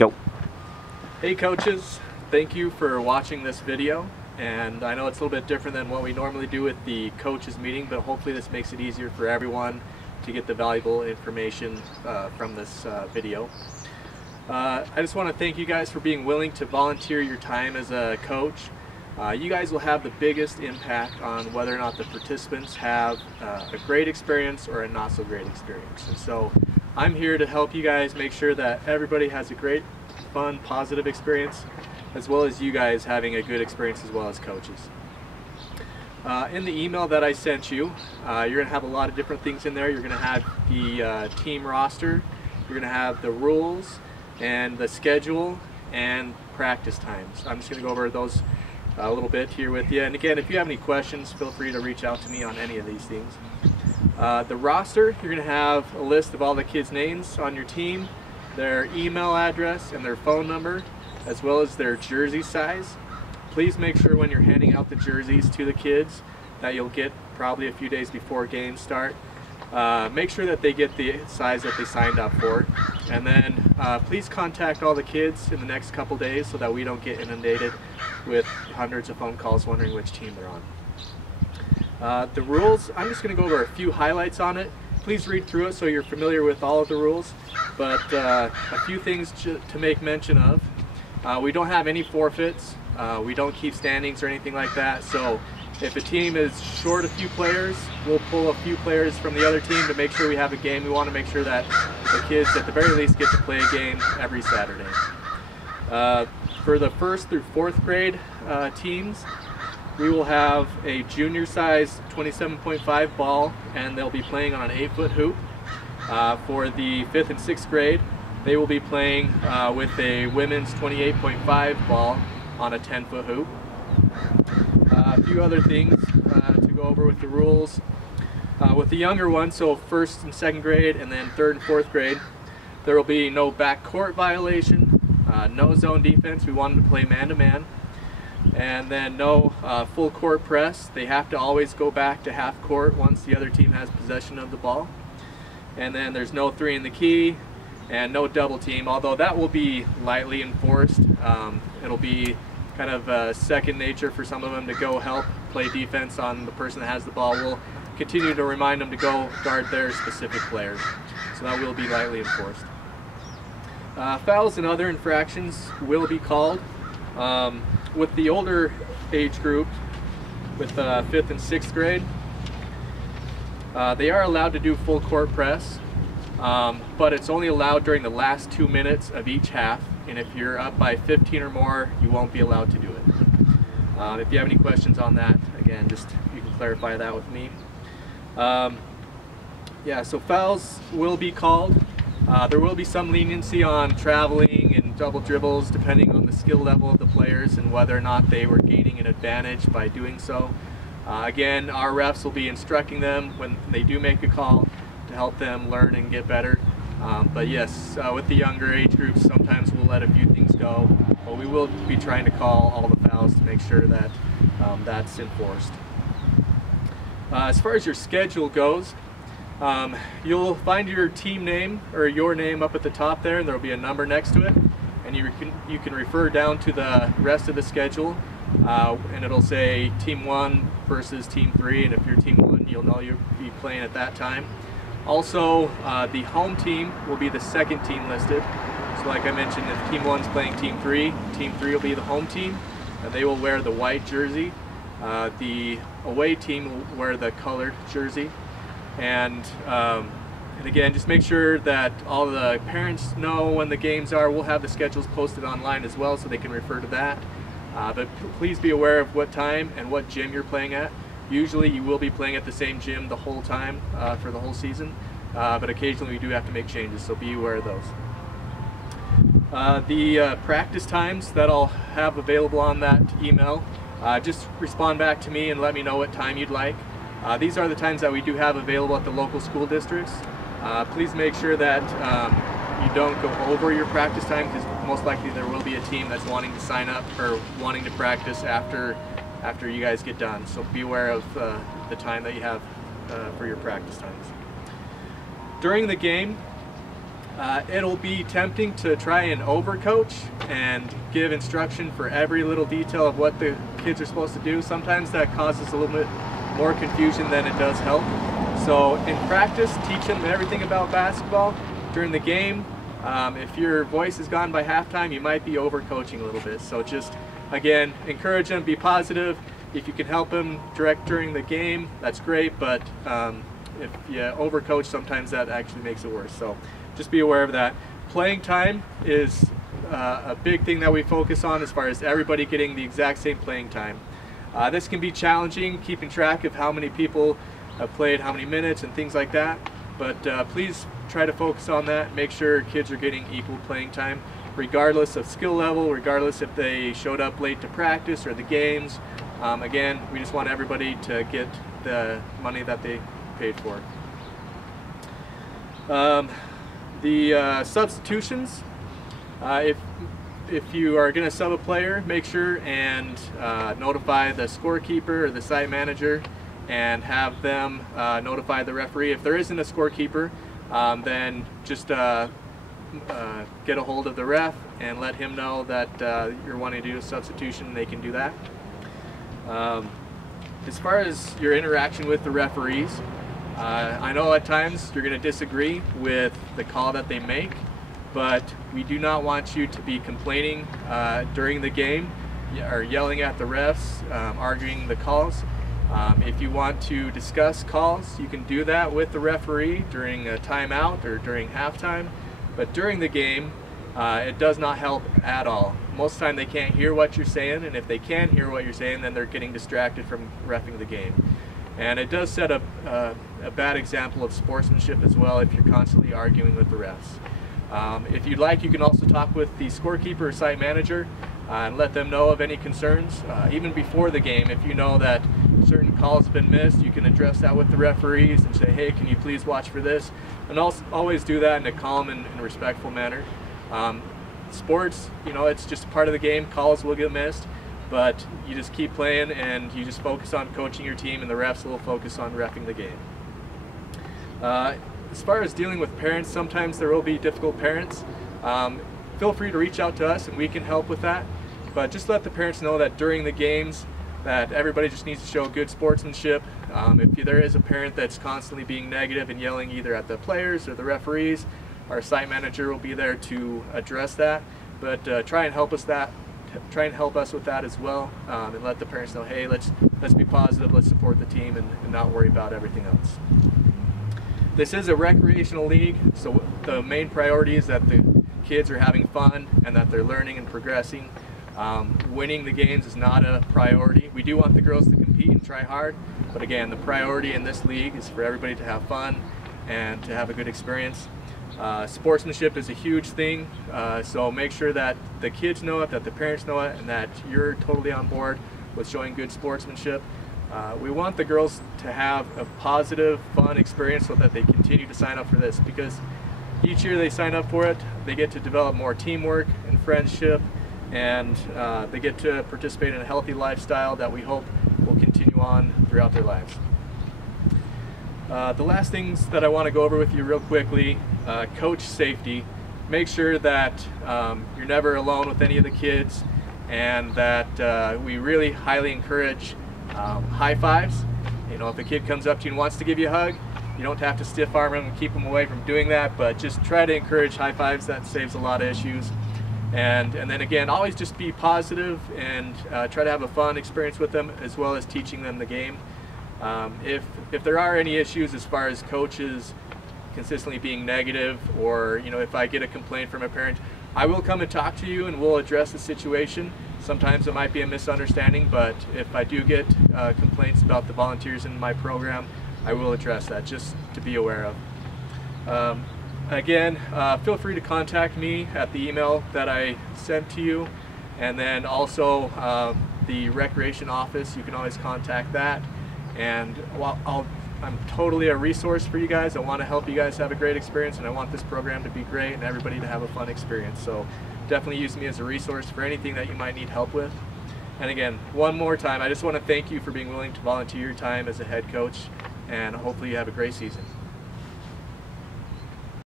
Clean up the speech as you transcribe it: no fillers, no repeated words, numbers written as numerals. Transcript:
Go. Hey coaches, thank you for watching this video, and I know it's a little bit different than what we normally do with the coaches meeting, but hopefully this makes it easier for everyone to get the valuable information from this video. I just want to thank you guys for being willing to volunteer your time as a coach. You guys will have the biggest impact on whether or not the participants have a great experience or a not so great experience. And so I'm here to help you guys make sure that everybody has a great, fun, positive experience, as well as you guys having a good experience as well as coaches. In the email that I sent you, you're going to have a lot of different things in there. You're going to have the team roster, you're going to have the rules, and the schedule, and practice times. I'm just going to go over those a little bit here with you. And again, if you have any questions, feel free to reach out to me on any of these things. The roster, you're going to have a list of all the kids' names on your team, their email address and their phone number, as well as their jersey size. Please make sure when you're handing out the jerseys to the kids that you'll get probably a few days before games start. Make sure that they get the size that they signed up for. And then please contact all the kids in the next couple days so that we don't get inundated with hundreds of phone calls wondering which team they're on. The rules, I'm just going to go over a few highlights on it. Please read through it so you're familiar with all of the rules, but a few things to make mention of. We don't have any forfeits, we don't keep standings or anything like that, so if a team is short a few players, we'll pull a few players from the other team to make sure we have a game. We want to make sure that the kids at the very least get to play a game every Saturday. For the 1st through 4th grade teams, we will have a junior size 27.5 ball, and they'll be playing on an 8-foot hoop. For the 5th and 6th grade, they will be playing with a women's 28.5 ball on a 10-foot hoop. A few other things to go over with the rules. With the younger ones, so 1st and 2nd grade and then 3rd and 4th grade, there will be no backcourt violation, no zone defense, we want them to play man-to-man, and then no full court press. They have to always go back to half court once the other team has possession of the ball. And then there's no 3 in the key and no double team, although that will be lightly enforced. It'll be kind of second nature for some of them to go help play defense on the person that has the ball. We'll continue to remind them to go guard their specific players, so that will be lightly enforced. Fouls and other infractions will be called. With the older age group, with 5th and 6th grade, they are allowed to do full court press, but it's only allowed during the last 2 minutes of each half, and if you're up by 15 or more, you won't be allowed to do it. If you have any questions on that, again, just you can clarify that with me. Yeah, so fouls will be called. There will be some leniency on traveling and double dribbles depending on the skill level of the players and whether or not they were gaining an advantage by doing so. Again, our refs will be instructing them when they do make a call to help them learn and get better. But yes, with the younger age groups, sometimes we'll let a few things go, but we will be trying to call all the fouls to make sure that that's enforced. As far as your schedule goes, you'll find your team name or your name up at the top there, and there will be a number next to it, and you can refer down to the rest of the schedule, and it'll say Team 1 versus Team 3, and if you're Team 1, you'll know you'll be playing at that time. Also, the home team will be the 2nd team listed. So like I mentioned, if Team 1's playing Team 3 will be the home team, and they will wear the white jersey. The away team will wear the colored jersey. And again, just make sure that all the parents know when the games are. We'll have the schedules posted online as well so they can refer to that. But please be aware of what time and what gym you're playing at. Usually you will be playing at the same gym the whole time for the whole season, but occasionally we do have to make changes, so be aware of those. The practice times that I'll have available on that email, just respond back to me and let me know what time you'd like. These are the times that we do have available at the local school districts. Please make sure that you don't go over your practice time, because most likely there will be a team that's wanting to sign up or wanting to practice after you guys get done. So be aware of the time that you have for your practice times. During the game, It'll be tempting to try and overcoach and give instruction for every little detail of what the kids are supposed to do. Sometimes that causes a little bit more confusion than it does help. So in practice, teach them everything about basketball. During the game, if your voice is gone by halftime, you might be overcoaching a little bit. So just, again, encourage them, be positive. If you can help them direct during the game, that's great, but if you overcoach, sometimes that actually makes it worse. So just be aware of that. Playing time is a big thing that we focus on as far as everybody getting the exact same playing time. This can be challenging, keeping track of how many people have played how many minutes and things like that, but please try to focus on that. Make sure kids are getting equal playing time, regardless of skill level, regardless if they showed up late to practice or the games. Again, we just want everybody to get the money that they paid for. The substitutions, if you are going to sub a player, make sure and notify the scorekeeper or the site manager and have them notify the referee. If there isn't a scorekeeper, then just get a hold of the ref and let him know that you're wanting to do a substitution. They can do that. As far as your interaction with the referees, I know at times you're going to disagree with the call that they make, but we do not want you to be complaining during the game or yelling at the refs, arguing the calls. If you want to discuss calls, you can do that with the referee during a timeout or during halftime, but during the game, it does not help at all. Most of the time they can't hear what you're saying, and if they can hear what you're saying, then they're getting distracted from reffing the game. And it does set a bad example of sportsmanship as well if you're constantly arguing with the refs. If you'd like, you can also talk with the scorekeeper or site manager and let them know of any concerns. Even before the game, if you know that certain calls have been missed, you can address that with the referees and say, hey, can you please watch for this? And also always do that in a calm and respectful manner. Sports, you know, it's just part of the game. Calls will get missed, but you just keep playing and you just focus on coaching your team, and the refs will focus on reffing the game. As far as dealing with parents, sometimes there will be difficult parents. Feel free to reach out to us and we can help with that, but just let the parents know that during the games that everybody just needs to show good sportsmanship. If there is a parent that's constantly being negative and yelling either at the players or the referees, our site manager will be there to address that, but try and help us with that as well, and let the parents know, hey, let's be positive, let's support the team, and not worry about everything else. This is a recreational league, so the main priority is that the kids are having fun and that they're learning and progressing. Winning the games is not a priority. We do want the girls to compete and try hard, but again, the priority in this league is for everybody to have fun and to have a good experience. Sportsmanship is a huge thing, so make sure that the kids know it, that the parents know it, and that you're totally on board with showing good sportsmanship. We want the girls to have a positive, fun experience so that they continue to sign up for this, because each year they sign up for it, they get to develop more teamwork and friendship, and they get to participate in a healthy lifestyle that we hope will continue on throughout their lives. The last things that I want to go over with you real quickly, coach safety. Make sure that you're never alone with any of the kids, and that we really highly encourage high fives. You know, if a kid comes up to you and wants to give you a hug, you don't have to stiff arm them and keep them away from doing that, but just try to encourage high fives. That saves a lot of issues. And then again, always just be positive and try to have a fun experience with them, as well as teaching them the game. If there are any issues as far as coaches consistently being negative, or if I get a complaint from a parent, I will come and talk to you and we'll address the situation. Sometimes it might be a misunderstanding, but if I do get complaints about the volunteers in my program, I will address that, just to be aware of. Again, feel free to contact me at the email that I sent to you, and then also the recreation office, you can always contact that. And I'm totally a resource for you guys. I want to help you guys have a great experience, and I want this program to be great and everybody to have a fun experience. So definitely use me as a resource for anything that you might need help with. And again, one more time, I just want to thank you for being willing to volunteer your time as a head coach, and hopefully you have a great season.